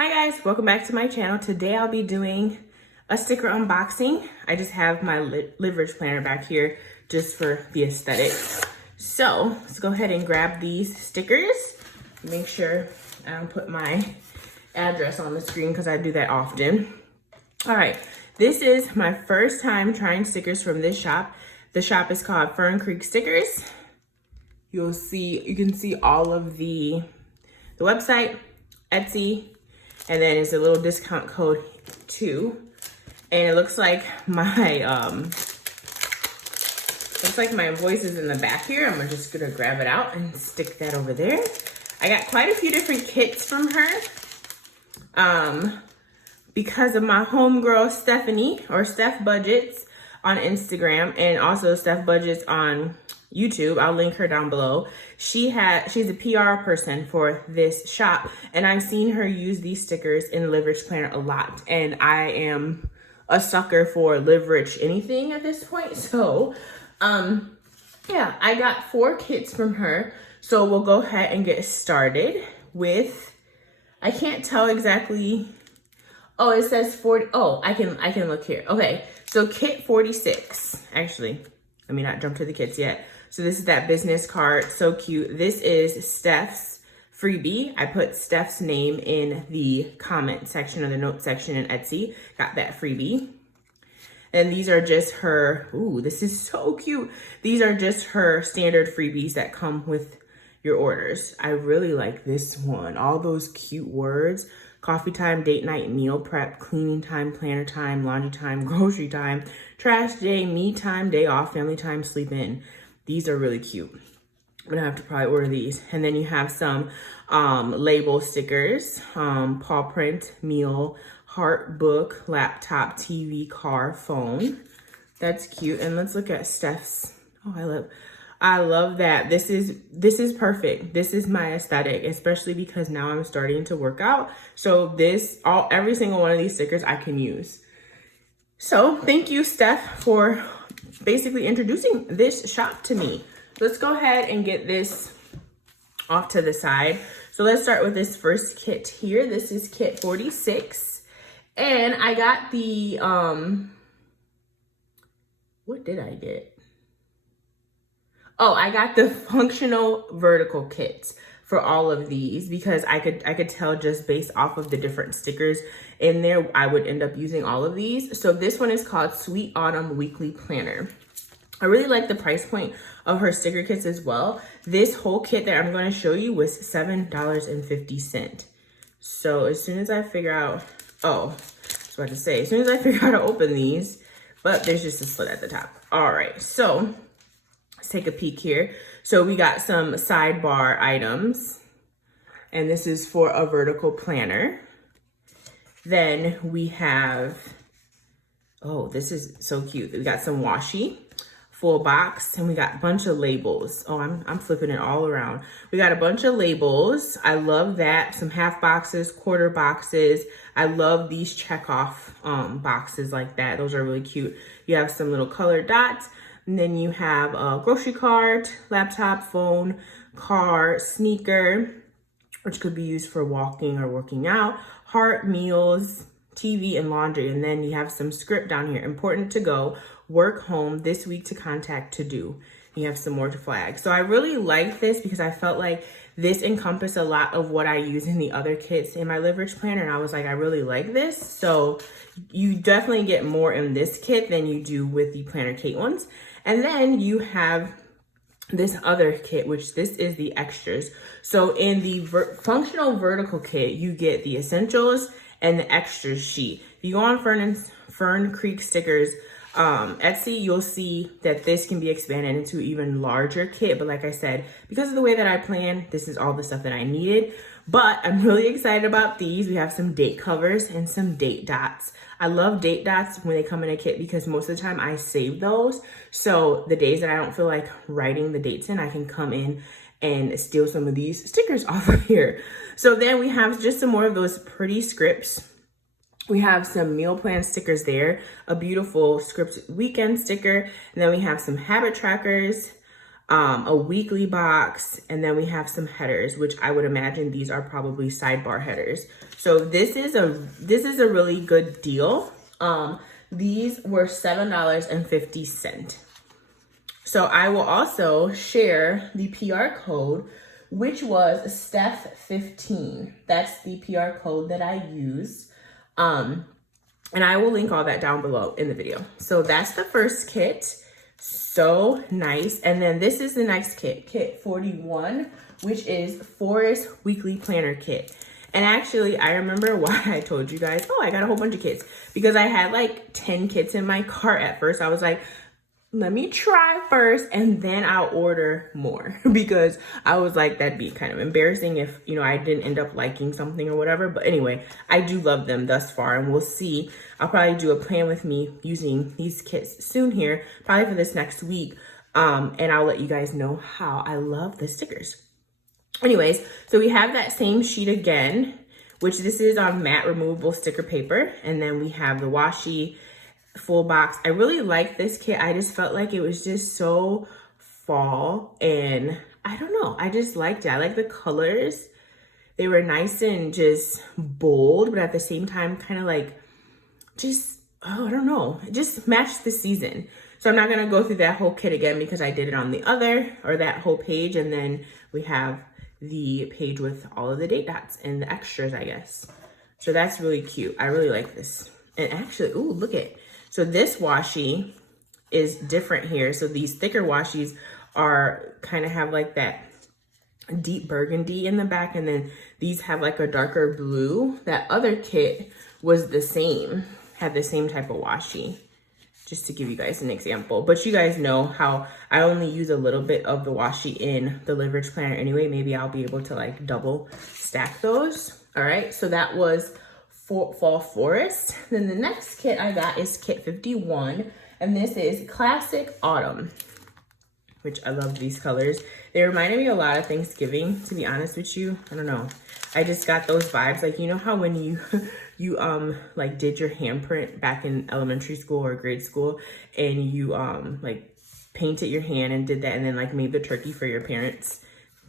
Hi guys, welcome back to my channel. Today I'll be doing a sticker unboxing. I just have my leverage planner back here just for the aesthetic. So let's go ahead and grab these stickers. Make sure I don't put my address on the screen because I do that often. All right, this is my first time trying stickers from this shop. The shop is called Ferncreek Stickers. You can see all of the website, Etsy, and then it's a little discount code too. And it looks like my invoice is in the back here. I'm just gonna grab it out and stick that over there. I got quite a few different kits from her. Because of my homegirl Stephanie, or Steph Budgets on Instagram, and also Steph Budgets on YouTube. I'll link her down below. She's a PR person for this shop, and I've seen her use these stickers in Leverage Planner a lot, and I am a sucker for leverage anything at this point. So yeah, I got 4 kits from her. So we'll go ahead and get started with, I can't tell exactly. Oh, it says 40. Oh, I can look here. Okay, so kit 46. Actually, let me not jump to the kits yet. So this is that business card, so cute. This is Steph's freebie. I put Steph's name in the comment section or the note section in Etsy. Got that freebie. And these are just her, ooh, this is so cute. These are just her standard freebies that come with your orders. I really like this one. All those cute words. Coffee time, date night, meal prep, cleaning time, planner time, laundry time, grocery time, trash day, me time, day off, family time, sleep in. These are really cute. I'm gonna have to probably order these. And then you have some label stickers, paw print, meal, heart, book, laptop, TV, car, phone. That's cute. And let's look at Steph's. Oh, I love that. This is perfect. This is my aesthetic, especially because now I'm starting to work out. So every single one of these stickers I can use. So thank you, Steph, for basically introducing this shop to me. Let's go ahead and get this off to the side. So let's start with this first kit here. This is kit 46. And I got the, what did I get? Oh, I got the functional vertical kits for all of these because I could tell just based off of the different stickers in there, I would end up using all of these. So this one is called Sweet Autumn Weekly Planner. I really like the price point of her sticker kits as well. This whole kit that I'm going to show you was $7.50. So as soon as I figure out, I was about to say, as soon as I figure out how to open these, but there's just a slit at the top. All right, so let's take a peek here. So we got some sidebar items, and this is for a vertical planner. Then we have, oh, this is so cute. We got some washi, full box, and we got a bunch of labels. Oh, I'm flipping it all around. We got a bunch of labels. I love that. Some half boxes, quarter boxes. I love these check-off boxes like that. Those are really cute. You have some little colored dots. And then you have a grocery cart, laptop, phone, car, sneaker, which could be used for walking or working out, heart, meals, TV, and laundry. And then you have some script down here. Important to go, work, home, this week to contact, to do. You have some more to flag. So I really like this because I felt like this encompassed a lot of what I use in the other kits in my leverage planner. And I was like, I really like this. So you definitely get more in this kit than you do with the Planner Kate ones. And then you have this other kit, which this is the extras. So in the functional vertical kit, you get the essentials and the extras sheet. If you go on Ferncreek Stickers Etsy, you'll see that this can be expanded into even larger kit. But like I said, because of the way that I plan, this is all the stuff that I needed. But I'm really excited about these. We have some date covers and some date dots. I love date dots when they come in a kit because most of the time I save those. So the days that I don't feel like writing the dates in, I can come in and steal some of these stickers off of here. So then we have just some more of those pretty scripts. We have some meal plan stickers there, a beautiful script weekend sticker. And then we have some habit trackers, a weekly box, and then we have some headers, which I would imagine these are probably sidebar headers. So this is a really good deal. These were $7.50. So I will also share the PR code, which was Steph15. That's the PR code that I used. And I will link all that down below in the video. So that's the first kit. So nice. And then this is the next kit, kit 41, which is Forest Weekly Planner Kit. And actually, I remember why I told you guys, oh, I got a whole bunch of kits, because I had like 10 kits in my cart at first. I was like, let me try first and then I'll order more, because I was like, that'd be kind of embarrassing if, you know, I didn't end up liking something or whatever. But anyway, I do love them thus far, and we'll see. I'll probably do a plan with me using these kits soon here, probably for this next week. And I'll let you guys know how I love the stickers. Anyways, so we have that same sheet again, which this is on matte removable sticker paper. And then we have the washi full box. I really like this kit. I just felt like it was just so fall, and I don't know, I just liked it. I like the colors. They were nice and just bold, but at the same time kind of like just, oh, I don't know, it just matched the season. So I'm not going to go through that whole kit again because I did it on the other, or that whole page, and then we have the page with all of the date dots and the extras, I guess. So that's really cute. I really like this. And actually, ooh, look at, so this washi is different here. So these thicker washis are kind of have like that deep burgundy in the back, and then these have like a darker blue. That other kit was the same, had the same type of washi, just to give you guys an example. But you guys know how I only use a little bit of the washi in the Leverage Planner anyway. Maybe I'll be able to like double stack those. All right, so that was Fall Forest. Then the next kit I got is kit 51, and this is Classic Autumn, which I love these colors. They reminded me a lot of Thanksgiving, to be honest with you. I don't know, I just got those vibes. Like, you know how when you like did your handprint back in elementary school or grade school, and you like painted your hand and did that, and then like made the turkey for your parents?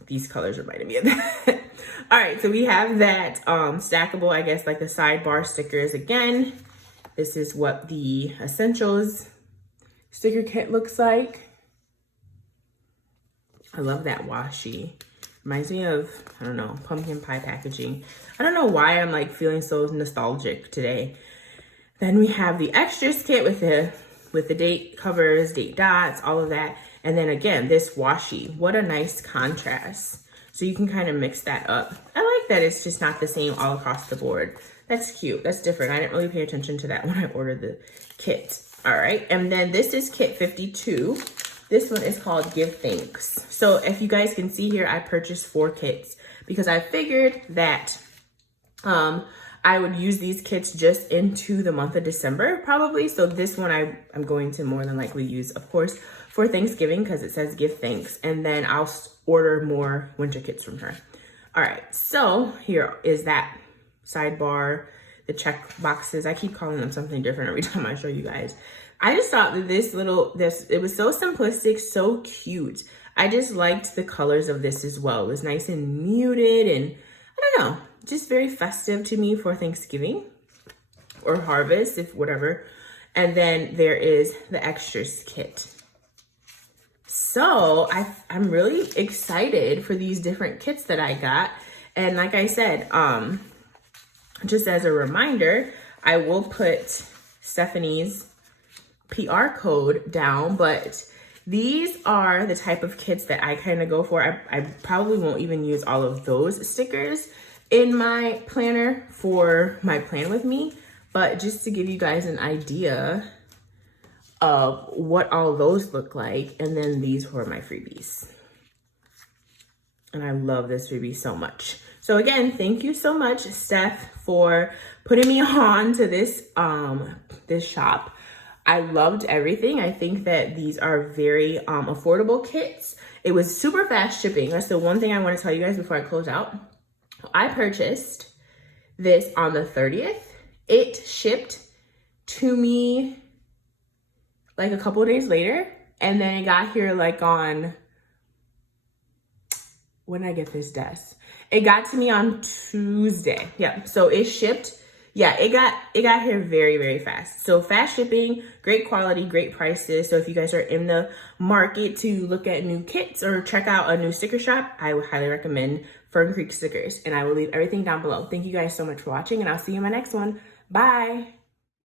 These colors reminded me of that. All right, so we have that stackable, I guess, like the sidebar stickers again. This is what the Essentials sticker kit looks like. I love that washi. Reminds me of, I don't know, pumpkin pie packaging. I don't know why I'm like feeling so nostalgic today. Then we have the extras kit with the date covers, date dots, all of that. And then again, this washi, what a nice contrast. So you can kind of mix that up. I like that it's just not the same all across the board. That's cute, that's different. I didn't really pay attention to that when I ordered the kit. All right, and then this is kit 52. This one is called Give Thanks. So if you guys can see here, I purchased 4 kits because I figured that I would use these kits just into the month of December probably. So this one I'm going to more than likely use, of course, for Thanksgiving because it says Give Thanks. And then I'll order more winter kits from her. All right, so here is that sidebar, the check boxes. I keep calling them something different every time I show you guys. I just thought that it was so simplistic, so cute. I just liked the colors of this as well. It was nice and muted, and I don't know, just very festive to me for Thanksgiving or harvest, if whatever. And then there is the extras kit. So I'm really excited for these different kits that I got. And like I said, just as a reminder, I will put Stephanie's PR code down, but these are the type of kits that I kind of go for. I probably won't even use all of those stickers in my planner for my plan with me, but just to give you guys an idea of what all those look like. And then these were my freebies. And I love this freebie so much. So again, thank you so much, Steph, for putting me on to this, this shop. I loved everything. I think that these are very affordable kits. It was super fast shipping. That's the one thing I want to tell you guys before I close out. I purchased this on the 30th. It shipped to me like a couple of days later, and then it got here like on when did I get this desk? It got to me on Tuesday. Yeah, so it shipped. Yeah, it got here very, very fast. So fast shipping, great quality, great prices. So if you guys are in the market to look at new kits or check out a new sticker shop, I would highly recommend Ferncreek stickers. And I will leave everything down below. Thank you guys so much for watching, and I'll see you in my next one. Bye.